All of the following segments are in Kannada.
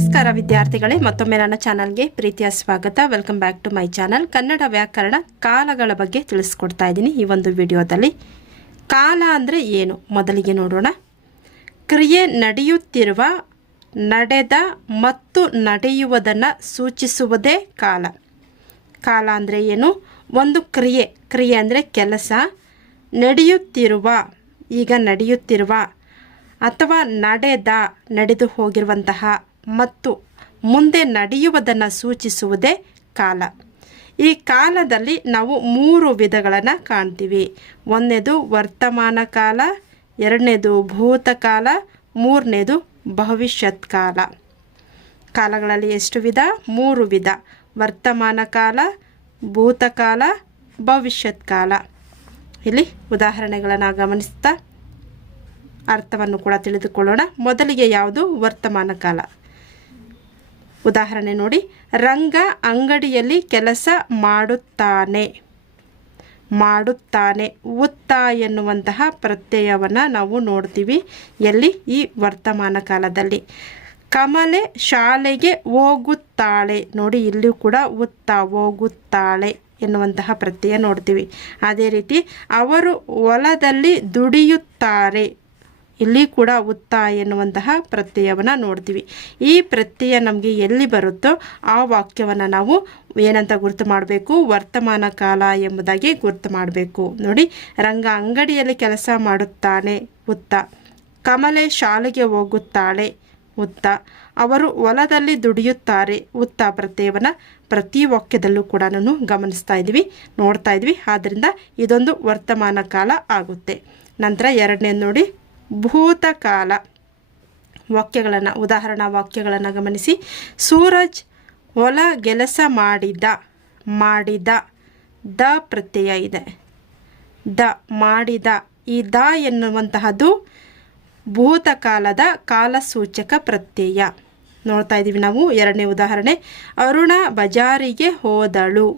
ನಮಸ್ಕಾರ ವಿದ್ಯಾರ್ಥಿಗಳೇ, ಮತ್ತೊಮ್ಮೆ ನನ್ನ ಚಾನಲ್ಗೆ ಪ್ರೀತಿಯ ಸ್ವಾಗತ. Welcome back to my channel. Kannada ವ್ಯಾಕರಣ ಕಾಲಗಳ ಬಗ್ಗೆ ತಿಳಿಸ್ಕೊಡ್ತಾ ಇದ್ದೀನಿ ಈ ಒಂದು ವಿಡಿಯೋದಲ್ಲಿ. ಕಾಲ ಅಂದರೆ ಏನು ಮೊದಲಿಗೆ ನೋಡೋಣ. ಕ್ರಿಯೆ ನಡೆಯುತ್ತಿರುವ, ನಡೆದ ಮತ್ತು ನಡೆಯುವುದನ್ನು ಸೂಚಿಸುವುದೇ ಕಾಲ. ಕಾಲ ಅಂದರೆ ಏನು? ಒಂದು ಕ್ರಿಯೆ ಅಂದರೆ ಕೆಲಸ, ನಡೆಯುತ್ತಿರುವ, ಈಗ ನಡೆಯುತ್ತಿರುವ, ಅಥವಾ ನಡೆದು ಹೋಗಿರುವಂತಹ ಮತ್ತು ಮುಂದೆ ನಡೆಯುವುದನ್ನು ಸೂಚಿಸುವುದೇ ಕಾಲ. ಈ ಕಾಲದಲ್ಲಿ ನಾವು 3 ವಿಧಗಳನ್ನು ಕಾಣ್ತೀವಿ. ಒಂದನೇದು ವರ್ತಮಾನ ಕಾಲ, ಎರಡನೇದು ಭೂತಕಾಲ, ಮೂರನೇದು ಭವಿಷ್ಯತ್ ಕಾಲ. ಕಾಲಗಳಲ್ಲಿ ಎಷ್ಟು ವಿಧ? 3 ವಿಧ. ವರ್ತಮಾನ ಕಾಲ, ಭೂತಕಾಲ, ಭವಿಷ್ಯತ್ ಕಾಲ. ಇಲ್ಲಿ ಉದಾಹರಣೆಗಳನ್ನು ಗಮನಿಸ್ತಾ ಅರ್ಥವನ್ನು ಕೂಡ ತಿಳಿದುಕೊಳ್ಳೋಣ. ಮೊದಲಿಗೆ ಯಾವುದು? ವರ್ತಮಾನ ಕಾಲ. ಉದಾಹರಣೆ ನೋಡಿ. ರಂಗ ಅಂಗಡಿಯಲ್ಲಿ ಕೆಲಸ ಮಾಡುತ್ತಾನೆ. ಉತ್ತ ಎನ್ನುವಂತಹ ಪ್ರತ್ಯಯವನ್ನು ನಾವು ನೋಡ್ತೀವಿ ಎಲ್ಲಿ? ಈ ವರ್ತಮಾನ ಕಾಲದಲ್ಲಿ. ಕಮಲೆ ಶಾಲೆಗೆ ಹೋಗುತ್ತಾಳೆ. ನೋಡಿ, ಇಲ್ಲಿಯೂ ಕೂಡ ಉತ್ತ, ಹೋಗುತ್ತಾಳೆ ಎನ್ನುವಂತಹ ಪ್ರತ್ಯಯ ನೋಡ್ತೀವಿ. ಅದೇ ರೀತಿ ಅವರು ಹೊಲದಲ್ಲಿ ದುಡಿಯುತ್ತಾರೆ. ಇಲ್ಲಿ ಕೂಡ ಉತ್ತ ಎನ್ನುವಂತಹ ಪ್ರತ್ಯಯವನ್ನು ನೋಡ್ತೀವಿ. ಈ ಪ್ರತ್ಯಯ ನಮಗೆ ಎಲ್ಲಿ ಬರುತ್ತೋ ಆ ವಾಕ್ಯವನ್ನು ನಾವು ಏನಂತ ಗುರುತು ಮಾಡಬೇಕು? ವರ್ತಮಾನ ಕಾಲ ಎಂಬುದಾಗಿ ಗುರುತು ಮಾಡಬೇಕು. ನೋಡಿ, ರಂಗ ಅಂಗಡಿಯಲ್ಲಿ ಕೆಲಸ ಮಾಡುತ್ತಾನೆ, ಉತ್ತ. ಕಮಲೆ ಶಾಲೆಗೆ ಹೋಗುತ್ತಾಳೆ, ಉತ್ತ. ಅವರು ಹೊಲದಲ್ಲಿ ದುಡಿಯುತ್ತಾರೆ, ಉತ್ತ ಪ್ರತ್ಯಯವನ್ನು ಪ್ರತಿ ವಾಕ್ಯದಲ್ಲೂ ಕೂಡ ಗಮನಿಸ್ತಾ ಇದ್ವಿ, ನೋಡ್ತಾ ಇದ್ವಿ. ಆದ್ದರಿಂದ ಇದೊಂದು ವರ್ತಮಾನ ಕಾಲ ಆಗುತ್ತೆ. ನಂತರ ಎರಡನೇ ನೋಡಿ, ಭೂತಕಾಲ. ವಾಕ್ಯಗಳನ್ನು, ಉದಾಹರಣಾ ವಾಕ್ಯಗಳನ್ನು ಗಮನಿಸಿ. ಸೂರಜ್ ಹೊಲ ಕೆಲಸ ಮಾಡಿದ ದ ಪ್ರತ್ಯಯ ಇದೆ. ಮಾಡಿದ, ಈ ದ ಎನ್ನುವಂತಹದ್ದು ಭೂತಕಾಲದ ಕಾಲಸೂಚಕ ಪ್ರತ್ಯಯ. ನೋಡ್ತಾ ಇದ್ದೀವಿ ನಾವು. ಎರಡನೇ ಉದಾಹರಣೆ, ಅರುಣ ಬಜಾರಿಗೆ ಹೋದಳು.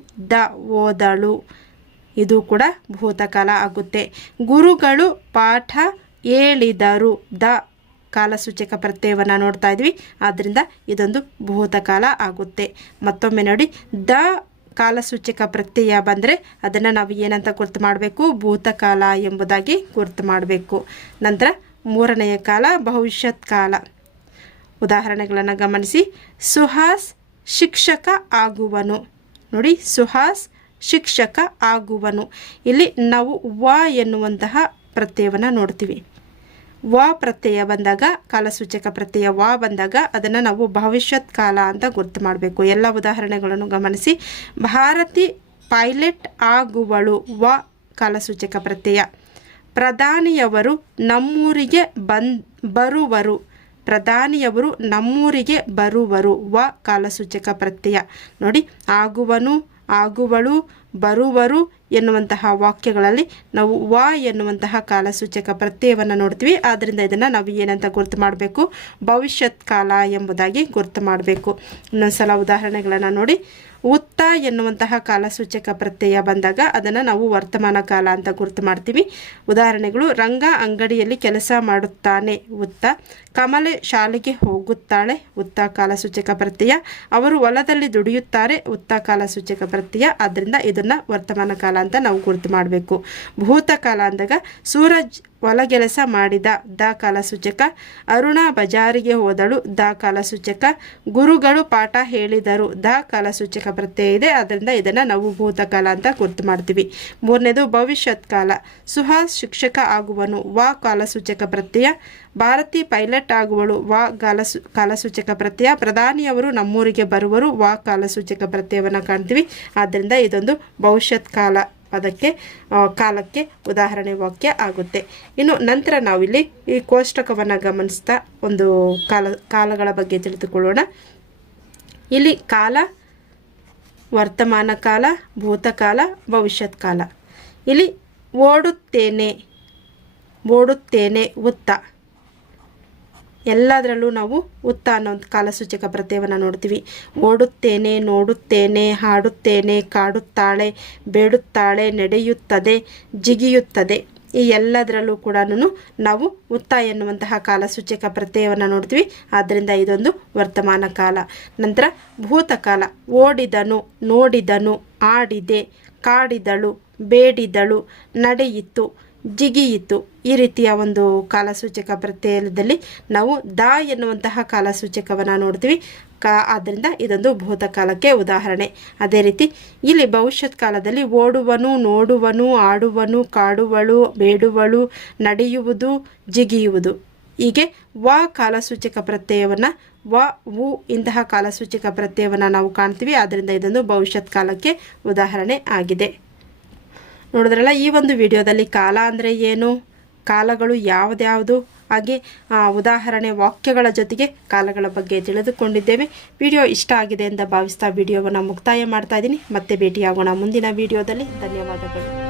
ಹೋದಳು, ಇದು ಕೂಡ ಭೂತಕಾಲ ಆಗುತ್ತೆ. ಗುರುಗಳು ಪಾಠ ಹೇಳಿದರು. ಕಾಲಸೂಚಕ ಪ್ರತ್ಯಯವನ್ನು ನೋಡ್ತಾ ಇದ್ವಿ. ಆದ್ದರಿಂದ ಇದೊಂದು ಭೂತಕಾಲ ಆಗುತ್ತೆ. ಮತ್ತೊಮ್ಮೆ ನೋಡಿ, ಕಾಲಸೂಚಕ ಪ್ರತ್ಯಯ ಬಂದರೆ ಅದನ್ನು ನಾವು ಏನಂತ ಗುರ್ತು ಮಾಡಬೇಕು? ಭೂತಕಾಲ ಎಂಬುದಾಗಿ ಗುರ್ತು ಮಾಡಬೇಕು. ನಂತರ ಮೂರನೆಯ ಕಾಲ ಭವಿಷ್ಯತ್ ಕಾಲ. ಉದಾಹರಣೆಗಳನ್ನು ಗಮನಿಸಿ. ಸುಹಾಸ್ ಶಿಕ್ಷಕ ಆಗುವನು. ನೋಡಿ, ಸುಹಾಸ್ ಶಿಕ್ಷಕ ಆಗುವನು. ಇಲ್ಲಿ ನಾವು ವ ಎನ್ನುವಂತಹ ಪ್ರತ್ಯಯವನ್ನು ನೋಡ್ತೀವಿ. ವ ಪ್ರತ್ಯಯ ಬಂದಾಗ, ಕಾಲಸೂಚಕ ಪ್ರತ್ಯಯ ವ ಬಂದಾಗ ಅದನ್ನು ನಾವು ಭವಿಷ್ಯತ್ ಕಾಲ ಅಂತ ಗುರ್ತು ಮಾಡಬೇಕು. ಎಲ್ಲ ಉದಾಹರಣೆಗಳನ್ನು ಗಮನಿಸಿ. ಭಾರತಿ ಪೈಲಟ್ ಆಗುವಳು. ವ ಕಾಲಸೂಚಕ ಪ್ರತ್ಯಯ. ಪ್ರಧಾನಿಯವರು ನಮ್ಮೂರಿಗೆ ಬರುವರು. ಪ್ರಧಾನಿಯವರು ನಮ್ಮೂರಿಗೆ ಬರುವರು. ವ ಕಾಲಸೂಚಕ ಪ್ರತ್ಯಯ. ನೋಡಿ, ಆಗುವನು, ಆಗುವಳು, ಬರುವರು ಎನ್ನುವಂತಹ ವಾಕ್ಯಗಳಲ್ಲಿ ನಾವು ವ ಎನ್ನುವಂತಹ ಕಾಲಸೂಚಕ ಪ್ರತ್ಯಯವನ್ನು ನೋಡ್ತೀವಿ. ಆದ್ದರಿಂದ ಇದನ್ನು ನಾವು ಏನಂತ ಗುರ್ತು ಮಾಡಬೇಕು? ಭವಿಷ್ಯತ್ ಕಾಲ ಎಂಬುದಾಗಿ ಗುರ್ತು ಮಾಡಬೇಕು. ಇನ್ನೊಂದ್ಸಲ ಉದಾಹರಣೆಗಳನ್ನು ನೋಡಿ. ಉತ್ತ ಎನ್ನುವಂತಹ ಕಾಲಸೂಚಕ ಪ್ರತ್ಯಯ ಬಂದಾಗ ಅದನ್ನು ನಾವು ವರ್ತಮಾನ ಕಾಲ ಅಂತ ಗುರ್ತು ಮಾಡ್ತೀವಿ. ಉದಾಹರಣೆಗಳು. ರಂಗ ಅಂಗಡಿಯಲ್ಲಿ ಕೆಲಸ ಮಾಡುತ್ತಾನೆ, ಉತ್ತ. ಕಮಲೆ ಶಾಲೆಗೆ ಹೋಗುತ್ತಾಳೆ, ಉತ್ತ ಕಾಲಸೂಚಕ ಪ್ರತ್ಯಯ. ಅವರು ಹೊಲದಲ್ಲಿ ದುಡಿಯುತ್ತಾರೆ, ಉತ್ತ ಕಾಲಸೂಚಕ ಪ್ರತ್ಯಯ. ಆದ್ದರಿಂದ ಇದನ್ನು ವರ್ತಮಾನ ಕಾಲ ಅಂತ ನಾವು ಗುರ್ತು ಮಾಡಬೇಕು. ಭೂತಕಾಲ ಅಂದಾಗ ಸೂರಜ್ ಹೊಲ ಕೆಲಸ ಮಾಡಿದ, ದ ಕಾಲಸೂಚಕ. ಅರುಣ ಬಜಾರಿಗೆ ಹೋದಳು, ದ ಕಾಲಸೂಚಕ. ಗುರುಗಳು ಪಾಠ ಹೇಳಿದರು, ದ ಕಾಲಸೂಚಕ ಪ್ರತ್ಯಯ ಇದೆ. ಆದ್ದರಿಂದ ಇದನ್ನು ನಾವು ಭೂತಕಾಲ ಅಂತ ಗುರ್ತು ಮಾಡ್ತೀವಿ. ಮೂರನೇದು ಭವಿಷ್ಯತ್ ಕಾಲ. ಸುಹಾಸ್ ಶಿಕ್ಷಕ ಆಗುವನು, ವ ಕಾಲಸೂಚಕ ಪ್ರತ್ಯಯ. ಭಾರತಿ ಪೈಲಟ್ ಆಗುವಳು, ವ ಕಾಲಸೂಚಕ ಪ್ರತ್ಯಯ. ಪ್ರಧಾನಿಯವರು ನಮ್ಮೂರಿಗೆ ಬರುವರು, ವ ಕಾಲಸೂಚಕ ಪ್ರತ್ಯಯವನ್ನು ಕಾಣ್ತೀವಿ. ಆದ್ದರಿಂದ ಇದೊಂದು ಭವಿಷ್ಯತ್ ಕಾಲ ಅದಕ್ಕೆ ಕಾಲಕ್ಕೆ ಉದಾಹರಣೆ ವಾಕ್ಯ ಆಗುತ್ತೆ. ಇನ್ನು ನಂತರ ನಾವಿಲ್ಲಿ ಈ ಕೋಷ್ಟಕವನ್ನು ಗಮನಿಸ್ತಾ ಒಂದು ಕಾಲಗಳ ಬಗ್ಗೆ ತಿಳಿದುಕೊಳ್ಳೋಣ. ಇಲ್ಲಿ ಕಾಲ ವರ್ತಮಾನ ಕಾಲ, ಭೂತಕಾಲ, ಭವಿಷ್ಯತ್ ಕಾಲ. ಇಲ್ಲಿ ಓಡುತ್ತೇನೆ ಉತ್ತ. ಎಲ್ಲದರಲ್ಲೂ ನಾವು ಉತ್ತ ಅನ್ನೋ ಒಂದು ಕಾಲಸೂಚಕ ಪ್ರತ್ಯಯವನ್ನು ನೋಡ್ತೀವಿ. ಓಡುತ್ತೇನೆ, ನೋಡುತ್ತೇನೆ, ಹಾಡುತ್ತೇನೆ, ಕಾಡುತ್ತಾಳೆ, ಬೇಡುತ್ತಾಳೆ, ನಡೆಯುತ್ತದೆ, ಜಿಗಿಯುತ್ತದೆ. ಈ ಎಲ್ಲದರಲ್ಲೂ ಕೂಡ ನಾವು ಉತ್ತ ಎನ್ನುವಂತಹ ಕಾಲಸೂಚಕ ಪ್ರತ್ಯಯವನ್ನು ನೋಡ್ತೀವಿ. ಆದ್ದರಿಂದ ಇದೊಂದು ವರ್ತಮಾನ ಕಾಲ. ನಂತರ ಭೂತಕಾಲ. ಓಡಿದನು, ನೋಡಿದನು, ಆಡಿದೆ, ಕಾಡಿದಳು, ಬೇಡಿದಳು, ನಡೆಯಿತು, ಜಿಗಿಯಿತು. ಈ ರೀತಿಯ ಒಂದು ಕಾಲಸೂಚಕ ಪ್ರತ್ಯಯದಲ್ಲಿ ನಾವು ದ ಎನ್ನುವಂತಹ ಕಾಲಸೂಚಕವನ್ನು ನೋಡ್ತೀವಿ. ಆದ್ದರಿಂದ ಇದೊಂದು ಭೂತಕಾಲಕ್ಕೆ ಉದಾಹರಣೆ. ಅದೇ ರೀತಿ ಇಲ್ಲಿ ಭವಿಷ್ಯತ್ ಕಾಲದಲ್ಲಿ ಓಡುವನು, ನೋಡುವನು, ಆಡುವನು, ಕಾಡುವಳು, ಬೇಡುವಳು, ನಡೆಯುವುದು, ಜಿಗಿಯುವುದು. ಹೀಗೆ ವ ಕಾಲಸೂಚಕ ಪ್ರತ್ಯಯವನ್ನು ವು ಇಂತಹ ಕಾಲಸೂಚಕ ಪ್ರತ್ಯಯವನ್ನು ನಾವು ಕಾಣ್ತೀವಿ. ಆದ್ದರಿಂದ ಇದೊಂದು ಭವಿಷ್ಯತ್ ಕಾಲಕ್ಕೆ ಉದಾಹರಣೆ ಆಗಿದೆ. ನೋಡಿದ್ರಲ್ಲ, ಈ ಒಂದು ವಿಡಿಯೋದಲ್ಲಿ ಕಾಲ ಅಂದರೆ ಏನು, ಕಾಲಗಳು ಯಾವುದ್ಯಾವುದು, ಹಾಗೆ ಉದಾಹರಣೆ ವಾಕ್ಯಗಳ ಜೊತೆಗೆ ಕಾಲಗಳ ಬಗ್ಗೆ ತಿಳಿದುಕೊಂಡಿದ್ದೇವೆ. ವಿಡಿಯೋ ಇಷ್ಟ ಆಗಿದೆ ಅಂತ ಭಾವಿಸ್ತಾ ವಿಡಿಯೋವನ್ನು ಮುಕ್ತಾಯ ಮಾಡ್ತಾ ಇದ್ದೀನಿ. ಮತ್ತೆ ಭೇಟಿಯಾಗೋಣ ಮುಂದಿನ ವಿಡಿಯೋದಲ್ಲಿ. ಧನ್ಯವಾದಗಳು.